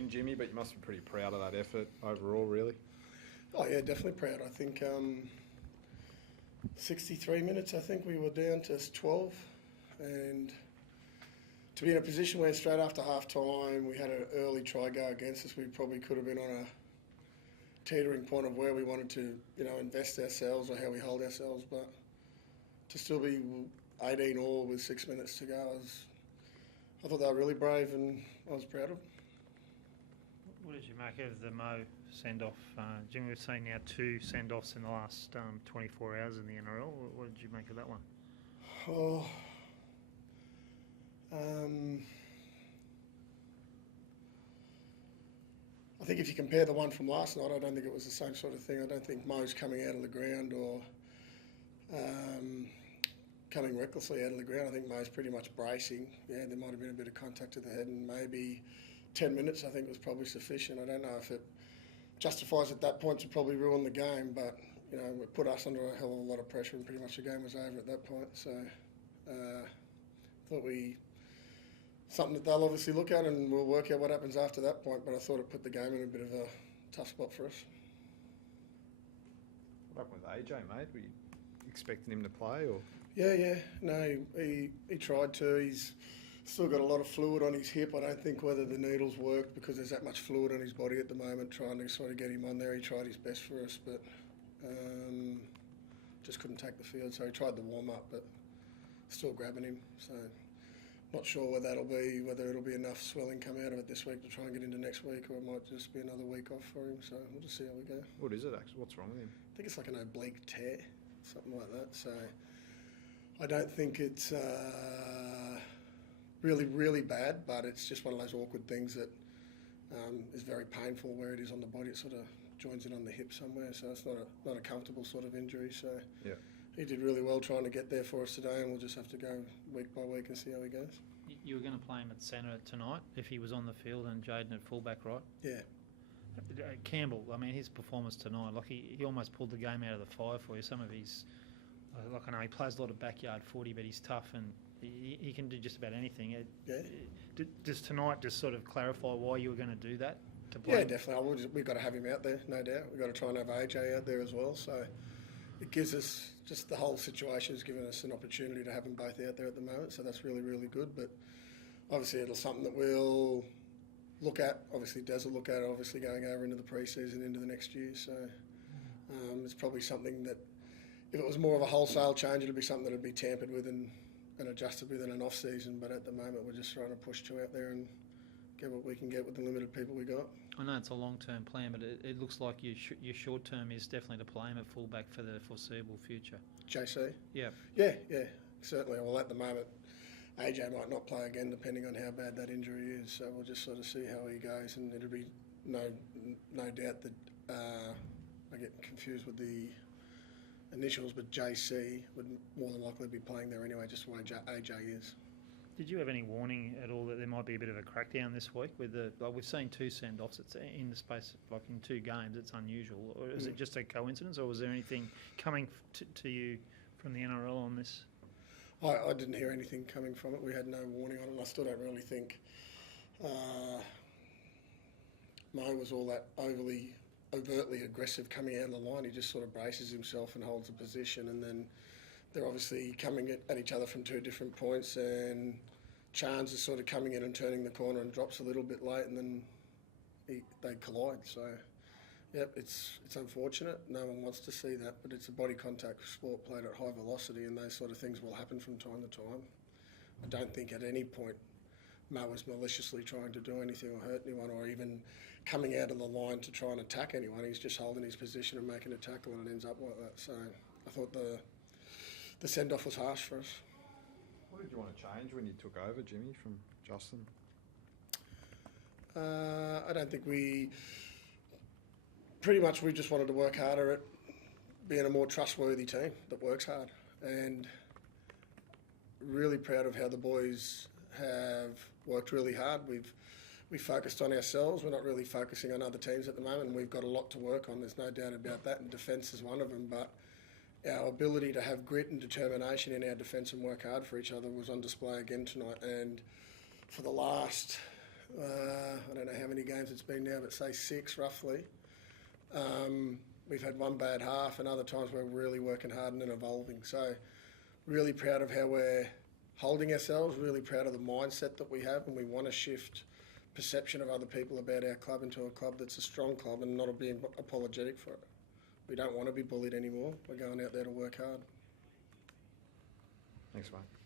win, Jimmy, but you must be pretty proud of that effort overall, really. Oh yeah, definitely proud. I think 63 minutes, I think we were down to 12, and to be in a position where straight after half time we had an early try go against us, we probably could have been on a teetering point of where we wanted to, invest ourselves or how we hold ourselves, but to still be 18 all with 6 minutes to go, I thought they were really brave and I was proud of them. What did you make of the Mo send-off? Jimmy, we've seen now 2 send-offs in the last 24 hours in the NRL. What did you make of that one? Oh, I think if you compare the one from last night, I don't think it was the same sort of thing. I don't think Mo's coming out of the ground or coming recklessly out of the ground. I think Mo's pretty much bracing. Yeah, there might have been a bit of contact to the head, and maybe 10 minutes I think was probably sufficient. I don't know if it justifies at that point to probably ruin the game, but it put us under a hell of a lot of pressure, and pretty much the game was over at that point. So thought something that they'll obviously look at, and we'll work out what happens after that point. But I thought it put the game in a bit of a tough spot for us. What happened with AJ, mate? Were you expecting him to play, or? Yeah. No, he tried to. He's still got a lot of fluid on his hip. I don't think whether the needles worked because there's that much fluid on his body at the moment, trying to sort of get him on there. He tried his best for us, but just couldn't take the field. So he tried the warm-up, but still grabbing him. So not sure whether it'll be enough swelling come out of it this week to try and get into next week, or it might just be another week off for him. So we'll just see how we go. What is it actually? What's wrong with him? I think it's like an oblique tear, something like that. So I don't think it's really, really bad, but it's just one of those awkward things that is very painful where it is on the body. It sort of joins in on the hip somewhere, so it's not a comfortable sort of injury. So yeah. He did really well trying to get there for us today, and we'll just have to go week by week and see how he goes. You were going to play him at centre tonight if he was on the field, and Jaden at fullback, right? Yeah. Campbell, I mean, his performance tonight, like he almost pulled the game out of the fire for you. Some of his, like I know he plays a lot of backyard footy, but he's tough and he can do just about anything. Does tonight just sort of clarify why you were going to do that? To play? Yeah, definitely. We've got to have him out there, no doubt. We've got to try and have AJ out there as well. So it gives us, just the whole situation has given us an opportunity to have them both out there at the moment. So that's really, really good. But obviously it's something that we'll look at. Obviously Des will look at, obviously going over into the pre-season, into the next year. So it's probably something that, if it was more of a wholesale change, it'd be something that would be tampered with and adjusted with in an off-season. But at the moment we're just trying to push 2 out there and get what we can get with the limited people we got. I know it's a long-term plan, but it looks like your short-term is definitely to play him at fullback for the foreseeable future. JC? Yeah, certainly. Well, at the moment, AJ might not play again, depending on how bad that injury is. So we'll just sort of see how he goes, and it'll be no doubt that I get confused with the initials, but JC would more than likely be playing there anyway, just the way AJ is. Did you have any warning at all that there might be a bit of a crackdown this week with we've seen 2 send-offs. It's in the space of, in 2 games. It's unusual. Or is it just a coincidence, or was there anything coming to you from the NRL on this? I didn't hear anything coming from it. We had no warning on it, and I still don't really think Mo was all that overtly aggressive coming out of the line. He just sort of braces himself and holds a position, and then they're obviously coming at each other from 2 different points, and Chance is sort of coming in and turning the corner and drops a little bit late, and then they collide. So, yep, it's unfortunate. No one wants to see that, but it's a body contact sport played at high velocity, and those sort of things will happen from time to time. I don't think at any point Mo was maliciously trying to do anything or hurt anyone, or even coming out of the line to try and attack anyone. He's just holding his position and making a tackle, and it ends up like that. So I thought the send-off was harsh for us. What did you want to change when you took over, Jimmy, from Justin? I don't think we just wanted to work harder at being a more trustworthy team that works hard, and really proud of how the boys have worked really hard. We focused on ourselves. We're not really focusing on other teams at the moment, and we've got a lot to work on. There's no doubt about that, and defence is one of them. But our ability to have grit and determination in our defence and work hard for each other was on display again tonight. And for the last, I don't know how many games games it's been now, but say 6 roughly. We've had one bad half, and other times we're really working hard and then evolving. So really proud of how we're holding ourselves, really proud of the mindset that we have, and we want to shift perception of other people about our club into a club that's a strong club and not being apologetic for it. We don't want to be bullied anymore. We're going out there to work hard. Thanks, mate.